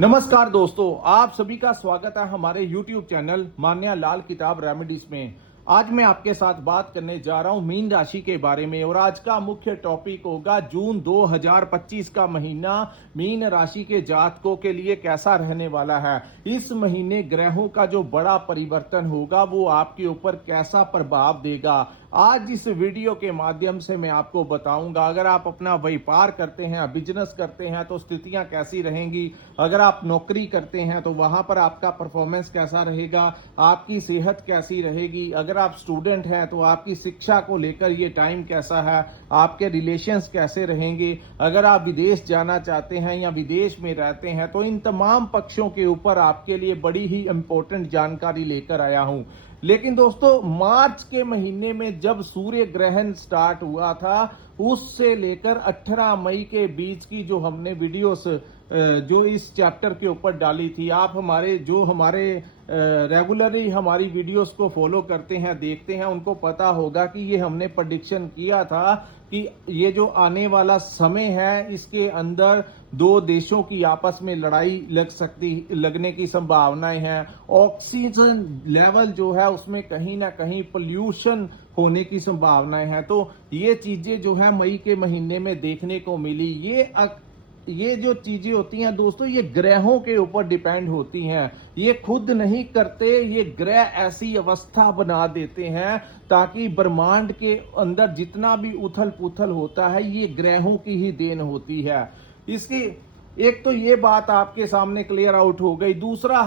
नमस्कार दोस्तों, आप सभी का स्वागत है हमारे YouTube चैनल मान्या लाल किताब रेमेडीज में। आज मैं आपके साथ बात करने जा रहा हूं मीन राशि के बारे में और आज का मुख्य टॉपिक होगा जून 2025 का महीना मीन राशि के जातकों के लिए कैसा रहने वाला है। इस महीने ग्रहों का जो बड़ा परिवर्तन होगा वो आपके ऊपर कैसा प्रभाव देगा। आज इस वीडियो के माध्यम से मैं आपको बताऊंगा, अगर आप अपना व्यापार करते हैं, बिजनेस करते हैं तो स्थितियां कैसी रहेंगी, अगर आप नौकरी करते हैं तो वहां पर आपका परफॉर्मेंस कैसा रहेगा, आपकी सेहत कैसी रहेगी, अगर आप स्टूडेंट हैं तो आपकी शिक्षा को लेकर ये टाइम कैसा है, आपके रिलेशंस कैसे रहेंगे, अगर आप विदेश जाना चाहते हैं या विदेश में रहते हैं तो इन तमाम पक्षों के ऊपर आपके लिए बड़ी ही इंपॉर्टेंट जानकारी लेकर आया हूं। लेकिन दोस्तों, मार्च के महीने में जब सूर्य ग्रहण स्टार्ट हुआ था उससे लेकर 18 मई के बीच की जो हमने वीडियोस जो इस चैप्टर के ऊपर डाली थी, आप हमारे रेगुलरली हमारी वीडियोस को फॉलो करते हैं, देखते हैं, उनको पता होगा कि ये हमने प्रेडिक्शन किया था कि ये जो आने वाला समय है इसके अंदर दो देशों की आपस में लड़ाई लगने की संभावनाएं हैं। ऑक्सीजन लेवल जो है उसमें कहीं ना कहीं पोल्यूशन होने की संभावनाएं हैं। तो ये चीजें जो है मई के महीने में देखने को मिली। ये जो चीजें होती हैं दोस्तों, ये ग्रहों के ऊपर डिपेंड होती हैं, ये खुद नहीं करते, ये ग्रह ऐसी अवस्था बना देते हैं ताकि ब्रह्मांड के अंदर जितना भी उथल पुथल होता है ये ग्रहों की ही देन होती है। इसकी एक तो ये बात आपके सामने क्लियर आउट हो गई। दूसरा,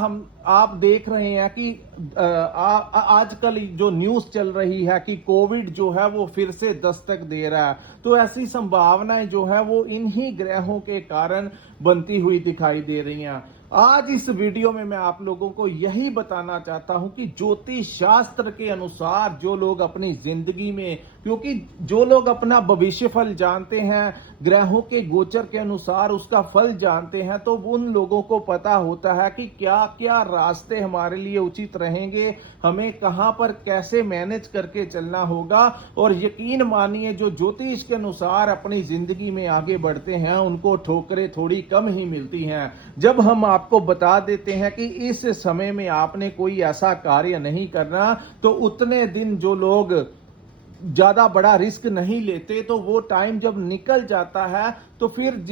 आप देख रहे हैं कि आजकल जो न्यूज चल रही है कि कोविड जो है वो फिर से दस्तक दे रहा है, तो ऐसी संभावनाएं जो है वो इन्हीं ग्रहों के कारण बनती हुई दिखाई दे रही हैं। आज इस वीडियो में मैं आप लोगों को यही बताना चाहता हूं कि ज्योतिष शास्त्र के अनुसार जो लोग अपनी जिंदगी में, क्योंकि जो लोग अपना भविष्य फल जानते हैं, ग्रहों के गोचर के अनुसार उसका फल जानते हैं, तो उन लोगों को पता होता है कि क्या क्या रास्ते हमारे लिए उचित रहेंगे, हमें कहां पर कैसे मैनेज करके चलना होगा। और यकीन मानिए, जो ज्योतिष के अनुसार अपनी जिंदगी में आगे बढ़ते हैं उनको ठोकरें थोड़ी कम ही मिलती हैं। जब हम आपको बता देते हैं कि इस समय में आपने कोई ऐसा कार्य नहीं करना, तो उतने दिन जो लोग ज्यादा बड़ा रिस्क नहीं लेते, तो वो टाइम जब निकल जाता है तो फिर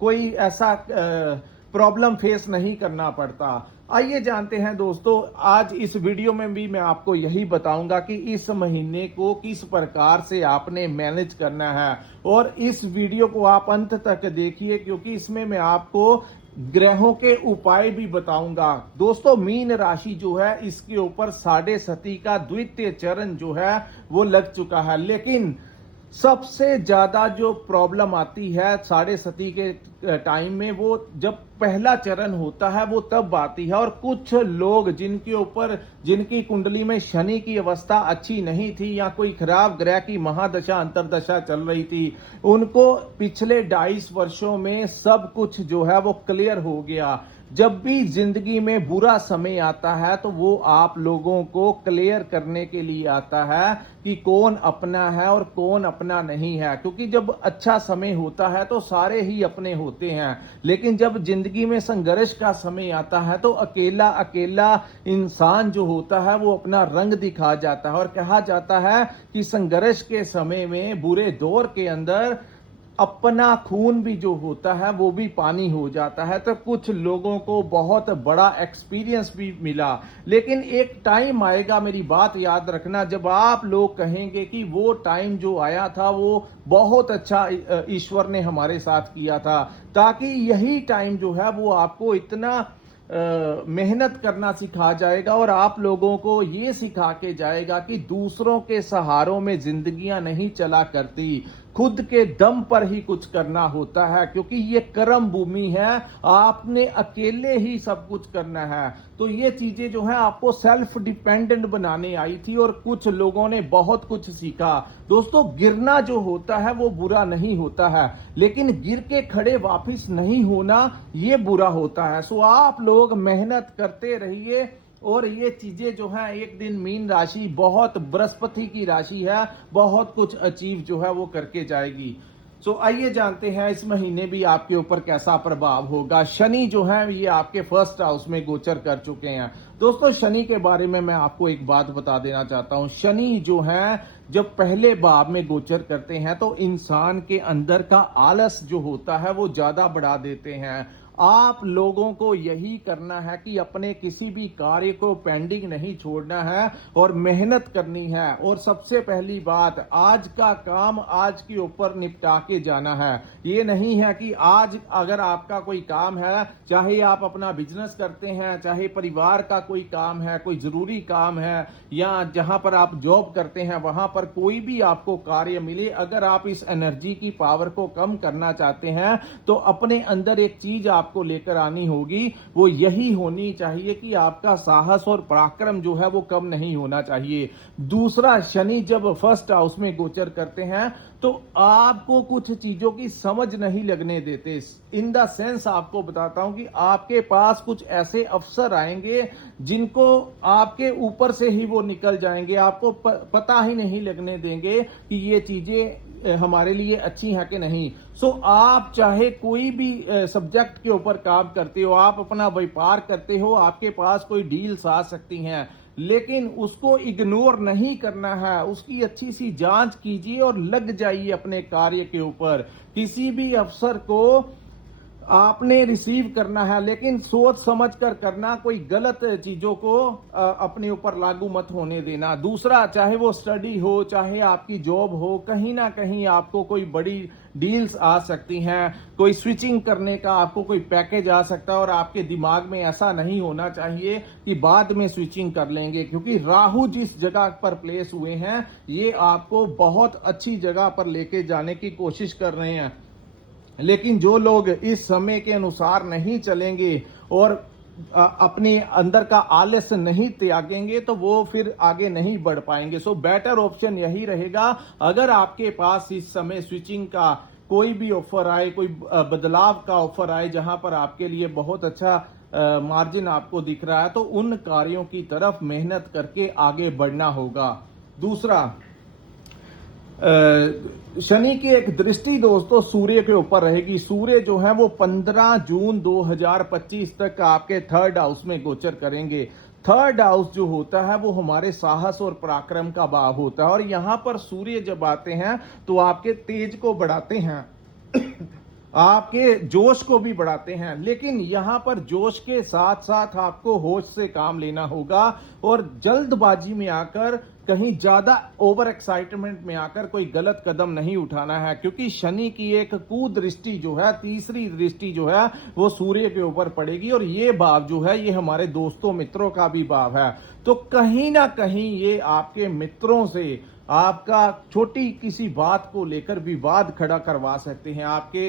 कोई ऐसा प्रॉब्लम फेस नहीं करना पड़ता। आइए जानते हैं दोस्तों, आज इस वीडियो में भी मैं आपको यही बताऊंगा कि इस महीने को किस प्रकार से आपने मैनेज करना है। और इस वीडियो को आप अंत तक देखिए, क्योंकि इसमें मैं आपको ग्रहों के उपाय भी बताऊंगा। दोस्तों, मीन राशि जो है इसके ऊपर 7.5 का द्वितीय चरण जो है वो लग चुका है, लेकिन सबसे ज्यादा जो प्रॉब्लम आती है 7.5 के टाइम में, वो जब पहला चरण होता है वो तब आती है। और कुछ लोग जिनकी कुंडली में शनि की अवस्था अच्छी नहीं थी या कोई खराब ग्रह की महादशा अंतरदशा चल रही थी, उनको पिछले 2.5 वर्षों में सब कुछ जो है वो क्लियर हो गया। जब भी जिंदगी में बुरा समय आता है तो वो आप लोगों को क्लियर करने के लिए आता है कि कौन अपना है और कौन अपना नहीं है। क्योंकि जब अच्छा समय होता है तो सारे ही अपने होते हैं, लेकिन जब जिंदगी में संघर्ष का समय आता है तो अकेला अकेला इंसान जो होता है वो अपना रंग दिखा जाता है। और कहा जाता है कि संघर्ष के समय में, बुरे दौर के अंदर, अपना खून भी जो होता है वो भी पानी हो जाता है। तो कुछ लोगों को बहुत बड़ा एक्सपीरियंस भी मिला, लेकिन एक टाइम आएगा, मेरी बात याद रखना, जब आप लोग कहेंगे कि वो टाइम जो आया था वो बहुत अच्छा ईश्वर ने हमारे साथ किया था। ताकि यही टाइम जो है वो आपको इतना मेहनत करना सिखा जाएगा और आप लोगों को ये सिखा के जाएगा कि दूसरों के सहारों में जिंदगियां नहीं चला करती, खुद के दम पर ही कुछ करना होता है। क्योंकि ये कर्म भूमि है, आपने अकेले ही सब कुछ करना है। तो ये चीजें जो है आपको सेल्फ डिपेंडेंट बनाने आई थी और कुछ लोगों ने बहुत कुछ सीखा। दोस्तों, गिरना जो होता है वो बुरा नहीं होता है, लेकिन गिर के खड़े वापस नहीं होना ये बुरा होता है। सो आप लोग मेहनत करते रहिए और ये चीजें जो है, एक दिन मीन राशि बहुत बृहस्पति की राशि है, बहुत कुछ अचीव जो है वो करके जाएगी। सो आइए जानते हैं इस महीने भी आपके ऊपर कैसा प्रभाव होगा। शनि जो है ये आपके फर्स्ट हाउस में गोचर कर चुके हैं। दोस्तों शनि के बारे में मैं आपको एक बात बता देना चाहता हूं। शनि जो है जब पहले भाव में गोचर करते हैं तो इंसान के अंदर का आलस जो होता है वो ज्यादा बढ़ा देते हैं। आप लोगों को यही करना है कि अपने किसी भी कार्य को पेंडिंग नहीं छोड़ना है और मेहनत करनी है। और सबसे पहली बात, आज का काम आज के ऊपर निपटा के जाना है। ये नहीं है कि आज अगर आपका कोई काम है, चाहे आप अपना बिजनेस करते हैं, चाहे परिवार का कोई काम है, कोई जरूरी काम है, या जहां पर आप जॉब करते हैं वहां पर कोई भी आपको कार्य मिले, अगर आप इस एनर्जी की पावर को कम करना चाहते हैं तो अपने अंदर एक चीज आपको लेकर आनी होगी। वो यही होनी चाहिए कि आपका साहस और पराक्रम जो है वो कम नहीं होना चाहिए। दूसरा, शनि जब फर्स्ट हाउस में गोचर करते हैं तो आपको कुछ चीजों की समझ नहीं लगने देते। इन द सेंस आपको बताता हूं कि आपके पास कुछ ऐसे अफसर आएंगे जिनको आपके ऊपर से ही वो निकल जाएंगे, आपको पता ही नहीं लगने देंगे कि ये चीजें हमारे लिए अच्छी है कि नहीं। सो आप चाहे कोई भी सब्जेक्ट के ऊपर काम करते हो, आप अपना व्यापार करते हो, आपके पास कोई डील्स आ सकती हैं, लेकिन उसको इग्नोर नहीं करना है। उसकी अच्छी सी जांच कीजिए और लग जाइए अपने कार्य के ऊपर। किसी भी अफसर को आपने रिसीव करना है, लेकिन सोच समझ कर करना, कोई गलत चीजों को अपने ऊपर लागू मत होने देना। दूसरा, चाहे वो स्टडी हो, चाहे आपकी जॉब हो, कहीं ना कहीं आपको कोई बड़ी डील्स आ सकती हैं, कोई स्विचिंग करने का आपको कोई पैकेज आ सकता है, और आपके दिमाग में ऐसा नहीं होना चाहिए कि बाद में स्विचिंग कर लेंगे, क्योंकि राहु जिस जगह पर प्लेस हुए हैं ये आपको बहुत अच्छी जगह पर लेके जाने की कोशिश कर रहे हैं। लेकिन जो लोग इस समय के अनुसार नहीं चलेंगे और अपने अंदर का आलस्य नहीं त्यागेंगे तो वो फिर आगे नहीं बढ़ पाएंगे। सो बेटर ऑप्शन यही रहेगा, अगर आपके पास इस समय स्विचिंग का कोई भी ऑफर आए, कोई बदलाव का ऑफर आए जहां पर आपके लिए बहुत अच्छा मार्जिन आपको दिख रहा है, तो उन कार्यों की तरफ मेहनत करके आगे बढ़ना होगा। दूसरा, शनि की एक दृष्टि दोस्तों सूर्य के ऊपर रहेगी। सूर्य जो है वो 15 जून 2025 तक आपके थर्ड हाउस में गोचर करेंगे। थर्ड हाउस जो होता है वो हमारे साहस और पराक्रम का भाव होता है, और यहां पर सूर्य जब आते हैं तो आपके तेज को बढ़ाते हैं आपके जोश को भी बढ़ाते हैं। लेकिन यहां पर जोश के साथ साथ आपको होश से काम लेना होगा और जल्दबाजी में आकर, कहीं ज्यादा ओवर एक्साइटमेंट में आकर कोई गलत कदम नहीं उठाना है, क्योंकि शनि की एक कुदृष्टि जो है, तीसरी दृष्टि जो है वो सूर्य के ऊपर पड़ेगी, और ये भाव जो है ये हमारे दोस्तों मित्रों का भी भाव है। तो कहीं ना कहीं ये आपके मित्रों से आपका छोटी किसी बात को लेकर विवाद खड़ा करवा सकते हैं। आपके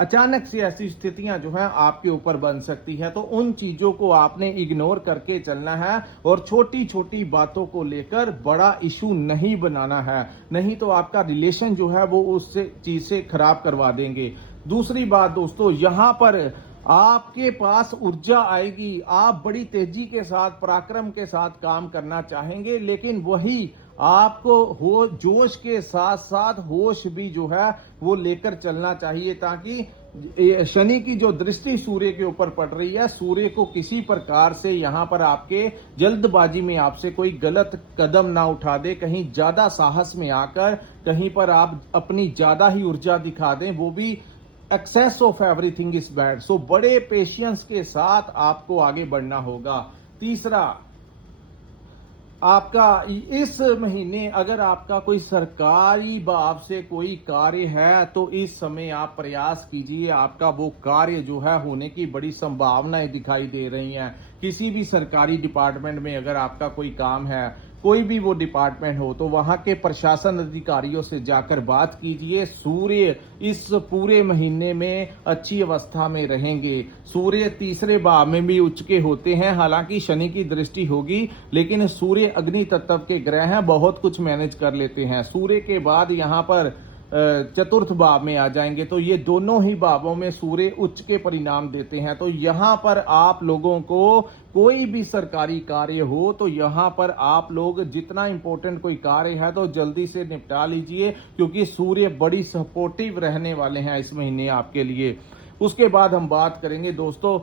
अचानक से ऐसी स्थितियां जो है आपके ऊपर बन सकती है, तो उन चीजों को आपने इग्नोर करके चलना है और छोटी छोटी बातों को लेकर बड़ा इशू नहीं बनाना है, नहीं तो आपका रिलेशन जो है वो उससे चीज से खराब करवा देंगे। दूसरी बात दोस्तों, यहां पर आपके पास ऊर्जा आएगी, आप बड़ी तेजी के साथ, पराक्रम के साथ काम करना चाहेंगे, लेकिन वही आपको हो जोश के साथ साथ होश भी जो है वो लेकर चलना चाहिए, ताकि शनि की जो दृष्टि सूर्य के ऊपर पड़ रही है, सूर्य को किसी प्रकार से यहां पर आपके जल्दबाजी में आपसे कोई गलत कदम ना उठा दे, कहीं ज्यादा साहस में आकर कहीं पर आप अपनी ज्यादा ही ऊर्जा दिखा दें, वो भी excess of everything is bad. So बड़े पेशेंस के साथ आपको आगे बढ़ना होगा। तीसरा, आपका इस महीने अगर आपका कोई सरकारी भाव से कोई कार्य है तो इस समय आप प्रयास कीजिए, आपका वो कार्य जो है होने की बड़ी संभावनाएं दिखाई दे रही हैं। किसी भी सरकारी डिपार्टमेंट में अगर आपका कोई काम है, कोई भी वो डिपार्टमेंट हो, तो वहां के प्रशासन अधिकारियों से जाकर बात कीजिए। सूर्य इस पूरे महीने में अच्छी अवस्था में रहेंगे। सूर्य तीसरे भाव में भी उच्च के होते हैं, हालांकि शनि की दृष्टि होगी, लेकिन सूर्य अग्नि तत्व के ग्रह हैं, बहुत कुछ मैनेज कर लेते हैं। सूर्य के बाद यहाँ पर चतुर्थ भाव में आ जाएंगे। तो ये दोनों ही भावों में सूर्य उच्च के परिणाम देते हैं। तो यहां पर आप लोगों को कोई भी सरकारी कार्य हो तो यहां पर आप लोग जितना इंपॉर्टेंट कोई कार्य है तो जल्दी से निपटा लीजिए, क्योंकि सूर्य बड़ी सपोर्टिव रहने वाले हैं इस महीने आपके लिए। उसके बाद हम बात करेंगे दोस्तों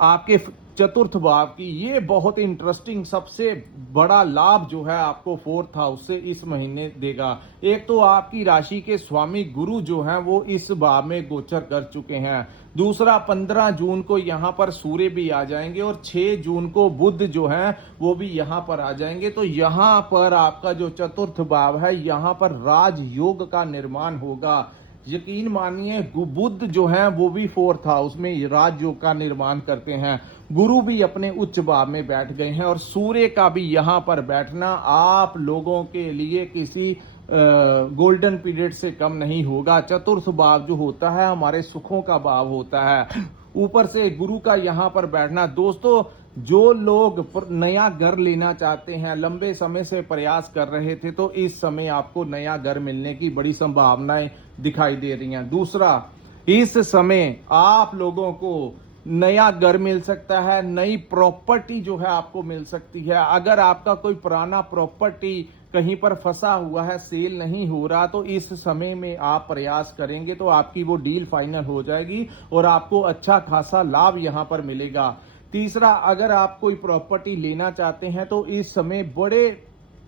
आपके चतुर्थ भाव की। ये बहुत इंटरेस्टिंग, सबसे बड़ा लाभ जो है आपको फोर्थ हाउस से इस महीने देगा। एक तो आपकी राशि के स्वामी गुरु जो हैं वो इस भाव में गोचर कर चुके हैं। दूसरा 15 जून को यहां पर सूर्य भी आ जाएंगे और 6 जून को बुध जो है वो भी यहां पर आ जाएंगे। तो यहां पर आपका जो चतुर्थ भाव है यहां पर राजयोग का निर्माण होगा। यकीन मानिए बुध जो है वो भी फोर्थ हाउस में राजयोग का निर्माण करते हैं। गुरु भी अपने उच्च भाव में बैठ गए हैं और सूर्य का भी यहां पर बैठना आप लोगों के लिए किसी गोल्डन पीरियड से कम नहीं होगा। चतुर्थ भाव जो होता है हमारे सुखों का भाव होता है, ऊपर से गुरु का यहां पर बैठना। दोस्तों जो लोग नया घर लेना चाहते हैं, लंबे समय से प्रयास कर रहे थे, तो इस समय आपको नया घर मिलने की बड़ी संभावनाएं दिखाई दे रही हैं। दूसरा, इस समय आप लोगों को नया घर मिल सकता है, नई प्रॉपर्टी जो है आपको मिल सकती है। अगर आपका कोई पुराना प्रॉपर्टी कहीं पर फंसा हुआ है, सेल नहीं हो रहा, तो इस समय में आप प्रयास करेंगे तो आपकी वो डील फाइनल हो जाएगी और आपको अच्छा खासा लाभ यहां पर मिलेगा। तीसरा, अगर आप कोई प्रॉपर्टी लेना चाहते हैं तो इस समय बड़े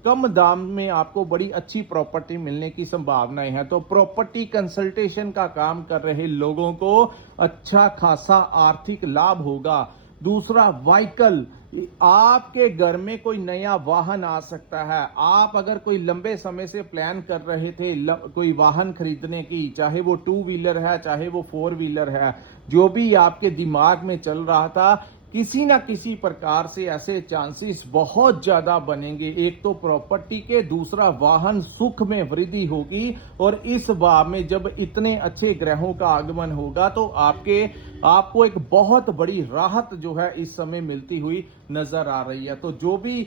कम दाम में आपको बड़ी अच्छी प्रॉपर्टी मिलने की संभावनाएं हैं। तो प्रॉपर्टी कंसल्टेशन का काम कर रहे लोगों को अच्छा खासा आर्थिक लाभ होगा। दूसरा, व्हीकल, आपके घर में कोई नया वाहन आ सकता है। आप अगर कोई लंबे समय से प्लान कर रहे थे कोई वाहन खरीदने की, चाहे वो 2 व्हीलर है चाहे वो 4 व्हीलर है, जो भी आपके दिमाग में चल रहा था, किसी ना किसी प्रकार से ऐसे चांसेस बहुत ज्यादा बनेंगे। एक तो प्रॉपर्टी के, दूसरा वाहन सुख में वृद्धि होगी। और इस भाव में जब इतने अच्छे ग्रहों का आगमन होगा तो आपको एक बहुत बड़ी राहत जो है इस समय मिलती हुई नजर आ रही है। तो जो भी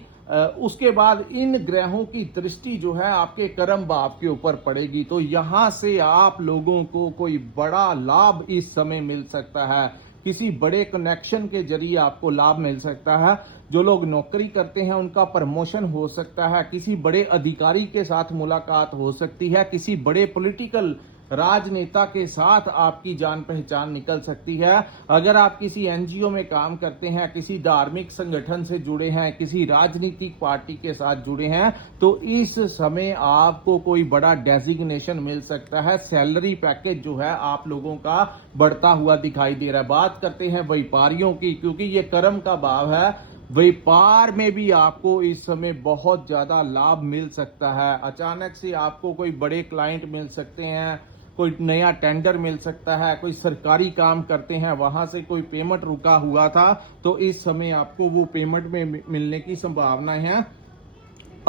उसके बाद इन ग्रहों की दृष्टि जो है आपके कर्म भाव के ऊपर पड़ेगी, तो यहां से आप लोगों को कोई बड़ा लाभ इस समय मिल सकता है। किसी बड़े कनेक्शन के जरिए आपको लाभ मिल सकता है। जो लोग नौकरी करते हैं उनका प्रमोशन हो सकता है। किसी बड़े अधिकारी के साथ मुलाकात हो सकती है। किसी बड़े पॉलिटिकल राजनेता के साथ आपकी जान पहचान निकल सकती है। अगर आप किसी एनजीओ में काम करते हैं, किसी धार्मिक संगठन से जुड़े हैं, किसी राजनीतिक पार्टी के साथ जुड़े हैं, तो इस समय आपको कोई बड़ा डेजिग्नेशन मिल सकता है। सैलरी पैकेज जो है आप लोगों का बढ़ता हुआ दिखाई दे रहा है। बात करते हैं व्यापारियों की, क्योंकि ये कर्म का भाव है। व्यापार में भी आपको इस समय बहुत ज्यादा लाभ मिल सकता है। अचानक से आपको कोई बड़े क्लाइंट मिल सकते हैं, कोई नया टेंडर मिल सकता है, कोई सरकारी काम करते हैं वहां से कोई पेमेंट रुका हुआ था, तो इस समय आपको वो पेमेंट में मिलने की संभावना है।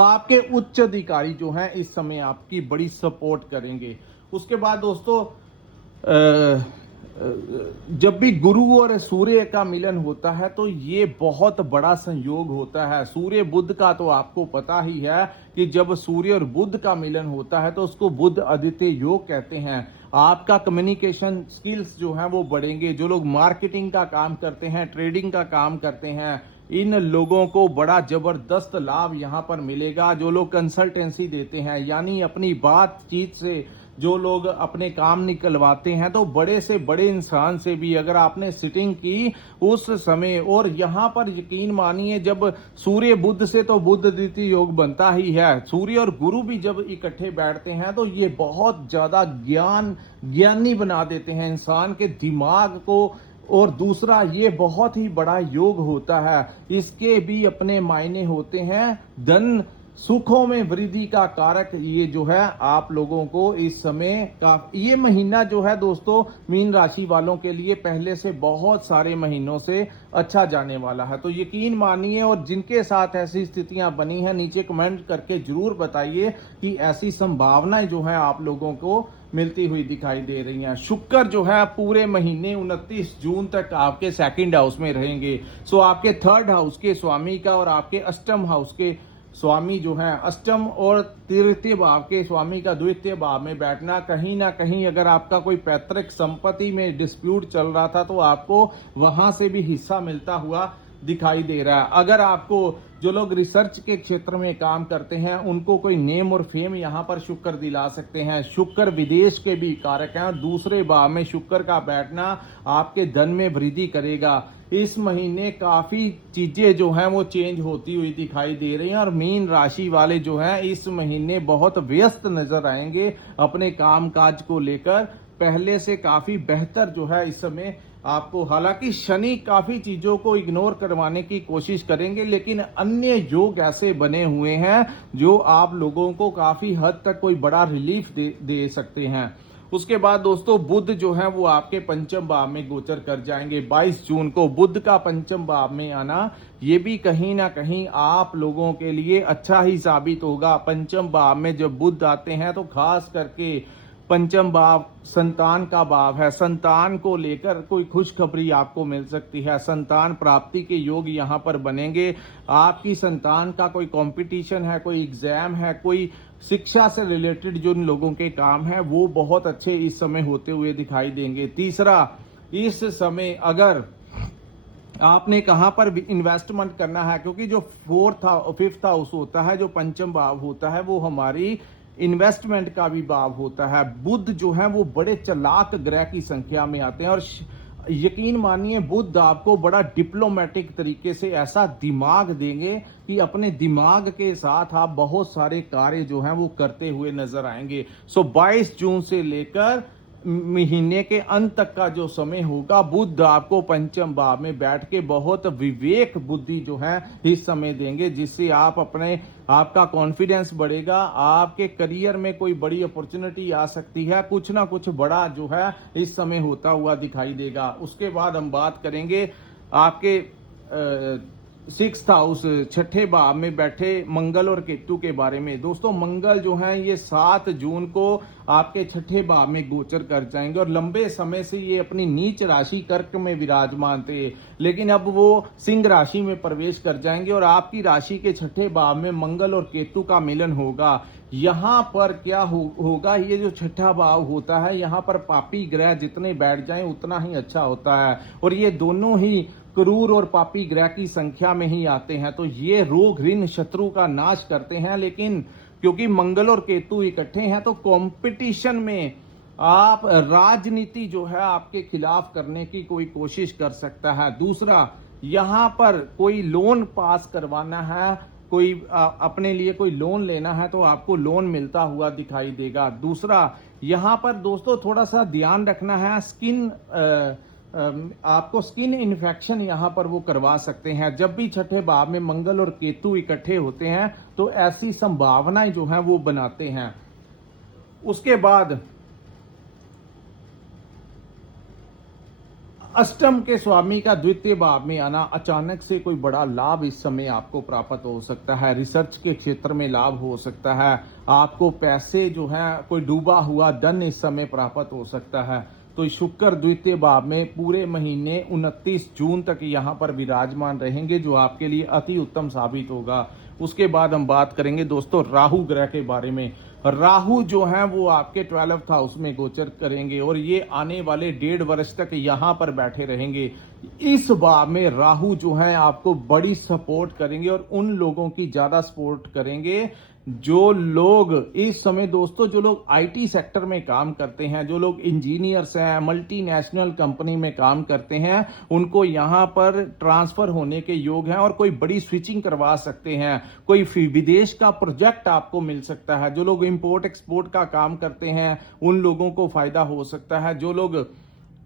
आपके उच्च अधिकारी जो हैं इस समय आपकी बड़ी सपोर्ट करेंगे। उसके बाद दोस्तों जब भी गुरु और सूर्य का मिलन होता है तो ये बहुत बड़ा संयोग होता है। सूर्य बुध का तो आपको पता ही है कि जब सूर्य और बुध का मिलन होता है तो उसको बुध आदित्य योग कहते हैं। आपका कम्युनिकेशन स्किल्स जो हैं वो बढ़ेंगे। जो लोग मार्केटिंग का काम करते हैं, ट्रेडिंग का काम करते हैं, इन लोगों को बड़ा जबरदस्त लाभ यहां पर मिलेगा। जो लोग कंसल्टेंसी देते हैं, यानी अपनी बातचीत से जो लोग अपने काम निकलवाते हैं, तो बड़े से बड़े इंसान से भी अगर आपने सिटिंग की उस समय, और यहां पर यकीन मानिए जब सूर्य बुध से तो बुध द्वितीय योग बनता ही है, सूर्य और गुरु भी जब इकट्ठे बैठते हैं तो ये बहुत ज्यादा ज्ञानी बना देते हैं इंसान के दिमाग को। और दूसरा, ये बहुत ही बड़ा योग होता है, इसके भी अपने मायने होते हैं। धन सुखों में वृद्धि का कारक ये जो है आप लोगों को इस समय का ये महीना जो है दोस्तों मीन राशि वालों के लिए पहले से बहुत सारे महीनों से अच्छा जाने वाला है। तो यकीन मानिए, और जिनके साथ ऐसी स्थितियां बनी हैं नीचे कमेंट करके जरूर बताइए कि ऐसी संभावनाएं जो है आप लोगों को मिलती हुई दिखाई दे रही हैं। शुक्र जो है पूरे महीने 29 जून तक आपके सेकंड हाउस में रहेंगे। सो आपके थर्ड हाउस के स्वामी का और आपके अष्टम हाउस के स्वामी जो है अष्टम और तृतीय भाव के स्वामी का द्वितीय भाव में बैठना, कहीं ना कहीं अगर आपका कोई पैतृक संपत्ति में डिस्प्यूट चल रहा था तो आपको वहां से भी हिस्सा मिलता हुआ दिखाई दे रहा है। अगर आपको जो लोग रिसर्च के क्षेत्र में काम करते हैं उनको कोई नेम और फेम यहाँ पर शुक्र दिला सकते हैं। शुक्र विदेश के भी कारक हैं और दूसरे भाव में शुक्र का बैठना आपके धन में वृद्धि करेगा। इस महीने काफी चीजें जो हैं वो चेंज होती हुई दिखाई दे रही हैं और मीन राशि वाले जो हैं इस महीने बहुत व्यस्त नजर आएंगे अपने कामकाज को लेकर। पहले से काफी बेहतर जो है इस समय आपको, हालांकि शनि काफी चीजों को इग्नोर करवाने की कोशिश करेंगे, लेकिन अन्य योग ऐसे बने हुए हैं जो आप लोगों को काफी हद तक कोई बड़ा रिलीफ दे सकते हैं। उसके बाद दोस्तों बुध जो है वो आपके पंचम भाव में गोचर कर जाएंगे। 22 जून को बुध का पंचम भाव में आना ये भी कहीं ना कहीं आप लोगों के लिए अच्छा ही साबित होगा। पंचम भाव में जब बुध आते हैं तो खास करके पंचम भाव संतान का भाव है। संतान को लेकर कोई खुशखबरी आपको मिल सकती है। संतान प्राप्ति के योग यहाँ पर बनेंगे। आपकी संतान का कोई कंपटीशन है, कोई एग्जाम है, कोई शिक्षा से रिलेटेड जो लोगों के काम है वो बहुत अच्छे इस समय होते हुए दिखाई देंगे। तीसरा, इस समय अगर आपने कहां पर इन्वेस्टमेंट करना है, क्योंकि जो फिफ्थ हाउस होता है, जो पंचम भाव होता है, वो हमारी इन्वेस्टमेंट का भी भाव होता है। बुध जो है वो बड़े चालाक ग्रह की संख्या में आते हैं और यकीन मानिए बुध आपको बड़ा डिप्लोमेटिक तरीके से ऐसा दिमाग देंगे कि अपने दिमाग के साथ आप बहुत सारे कार्य जो हैं वो करते हुए नजर आएंगे। 22 जून से लेकर महीने के अंत तक का जो समय होगा, बुध आपको पंचम भाव में बैठ के बहुत विवेक बुद्धि जो है इस समय देंगे, जिससे आपका कॉन्फिडेंस बढ़ेगा। आपके करियर में कोई बड़ी अपॉर्चुनिटी आ सकती है, कुछ ना कुछ बड़ा जो है इस समय होता हुआ दिखाई देगा। उसके बाद हम बात करेंगे आपके 6th हाउस, छठे भाव में बैठे मंगल और केतु के बारे में। दोस्तों मंगल जो है ये 7 जून को आपके छठे भाव में गोचर कर जाएंगे और लंबे समय से ये अपनी नीच राशि कर्क में विराजमान थे, लेकिन अब वो सिंह राशि में प्रवेश कर जाएंगे और आपकी राशि के छठे भाव में मंगल और केतु का मिलन होगा। यहाँ पर क्या होगा, ये जो छठा भाव होता है यहाँ पर पापी ग्रह जितने बैठ जाएं उतना ही अच्छा होता है और ये दोनों ही क्रूर और पापी ग्रह की संख्या में ही आते हैं, तो ये रोग ऋण शत्रु का नाश करते हैं। लेकिन क्योंकि मंगल और केतु इकट्ठे हैं तो कंपटीशन में आप राजनीति जो है आपके खिलाफ करने की कोई कोशिश कर सकता है। दूसरा, यहाँ पर कोई लोन पास करवाना है, कोई अपने लिए कोई लोन लेना है तो आपको लोन मिलता हुआ दिखाई देगा। दूसरा, यहाँ पर दोस्तों थोड़ा सा ध्यान रखना है, आपको स्किन इन्फेक्शन यहाँ पर वो करवा सकते हैं। जब भी छठे भाव में मंगल और केतु इकट्ठे होते हैं तो ऐसी संभावनाएं जो हैं वो बनाते हैं। उसके बाद अष्टम के स्वामी का द्वितीय भाव में आना, अचानक से कोई बड़ा लाभ इस समय आपको प्राप्त हो सकता है। रिसर्च के क्षेत्र में लाभ हो सकता है, आपको पैसे जो है कोई डूबा हुआ धन इस समय प्राप्त हो सकता है। तो शुक्र द्वितीय भाव में पूरे महीने 29 जून तक यहाँ पर विराजमान रहेंगे, जो आपके लिए अति उत्तम साबित होगा। उसके बाद हम बात करेंगे दोस्तों राहु ग्रह के बारे में। राहु जो है वो आपके 12th हाउस में गोचर करेंगे और ये आने वाले 1.5 वर्ष तक यहाँ पर बैठे रहेंगे। इस भाव में राहु जो है आपको बड़ी सपोर्ट करेंगे और उन लोगों की ज्यादा सपोर्ट करेंगे जो लोग इस समय दोस्तों, जो लोग आईटी सेक्टर में काम करते हैं, जो लोग इंजीनियर्स हैं, मल्टीनेशनल कंपनी में काम करते हैं, उनको यहाँ पर ट्रांसफर होने के योग हैं और कोई बड़ी स्विचिंग करवा सकते हैं। कोई विदेश का प्रोजेक्ट आपको मिल सकता है। जो लोग इंपोर्ट एक्सपोर्ट का काम करते हैं उन लोगों को फायदा हो सकता है। जो लोग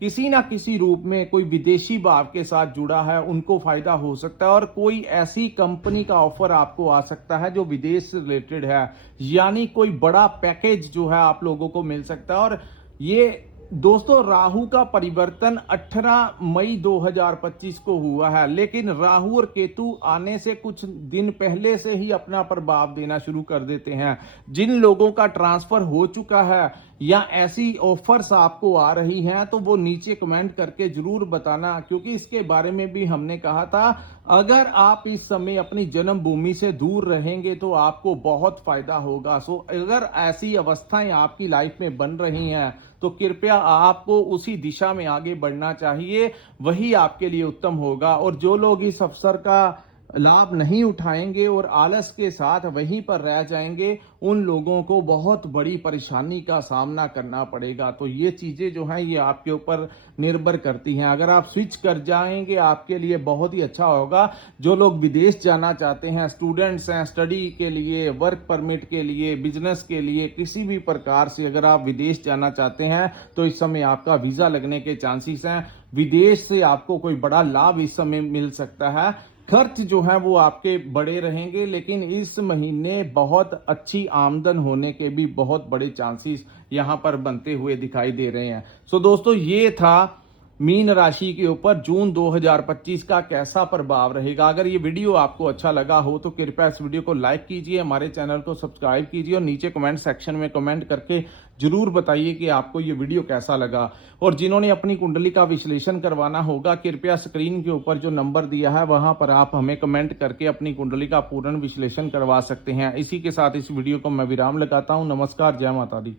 किसी ना किसी रूप में कोई विदेशी भाव के साथ जुड़ा है उनको फायदा हो सकता है और कोई ऐसी कंपनी का ऑफर आपको आ सकता है जो विदेश से रिलेटेड है, यानी कोई बड़ा पैकेज जो है आप लोगों को मिल सकता है। और ये दोस्तों राहु का परिवर्तन 18 मई 2025 को हुआ है, लेकिन राहु और केतु आने से कुछ दिन पहले से ही अपना प्रभाव देना शुरू कर देते हैं। जिन लोगों का ट्रांसफर हो चुका है या ऐसी ऑफर्स आपको आ रही हैं तो वो नीचे कमेंट करके जरूर बताना, क्योंकि इसके बारे में भी हमने कहा था अगर आप इस समय अपनी जन्मभूमि से दूर रहेंगे तो आपको बहुत फायदा होगा। सो अगर ऐसी अवस्थाएं आपकी लाइफ में बन रही हैं तो कृपया आपको उसी दिशा में आगे बढ़ना चाहिए, वही आपके लिए उत्तम होगा। और जो लोग इस अवसर का लाभ नहीं उठाएंगे और आलस के साथ वहीं पर रह जाएंगे, उन लोगों को बहुत बड़ी परेशानी का सामना करना पड़ेगा। तो ये चीजें जो हैं ये आपके ऊपर निर्भर करती हैं। अगर आप स्विच कर जाएंगे आपके लिए बहुत ही अच्छा होगा। जो लोग विदेश जाना चाहते हैं, स्टूडेंट्स हैं, स्टडी के लिए, वर्क परमिट के लिए, बिजनेस के लिए, किसी भी प्रकार से अगर आप विदेश जाना चाहते हैं तो इस समय आपका वीजा लगने के चांसेस हैं। विदेश से आपको कोई बड़ा लाभ इस समय मिल सकता है। खर्च जो है वो आपके बड़े रहेंगे, लेकिन इस महीने बहुत अच्छी आमदन होने के भी बहुत बड़े चांसेस यहां पर बनते हुए दिखाई दे रहे हैं। सो दोस्तों, ये था मीन राशि के ऊपर जून 2025 का कैसा प्रभाव रहेगा। अगर ये वीडियो आपको अच्छा लगा हो तो कृपया इस वीडियो को लाइक कीजिए, हमारे चैनल को सब्सक्राइब कीजिए और नीचे कमेंट सेक्शन में कमेंट करके जरूर बताइए कि आपको ये वीडियो कैसा लगा। और जिन्होंने अपनी कुंडली का विश्लेषण करवाना होगा, कृपया स्क्रीन के ऊपर जो नंबर दिया है वहां पर आप हमें कमेंट करके अपनी कुंडली का पूर्ण विश्लेषण करवा सकते हैं। इसी के साथ इस वीडियो को मैं विराम लगाता हूं। नमस्कार, जय माता दी।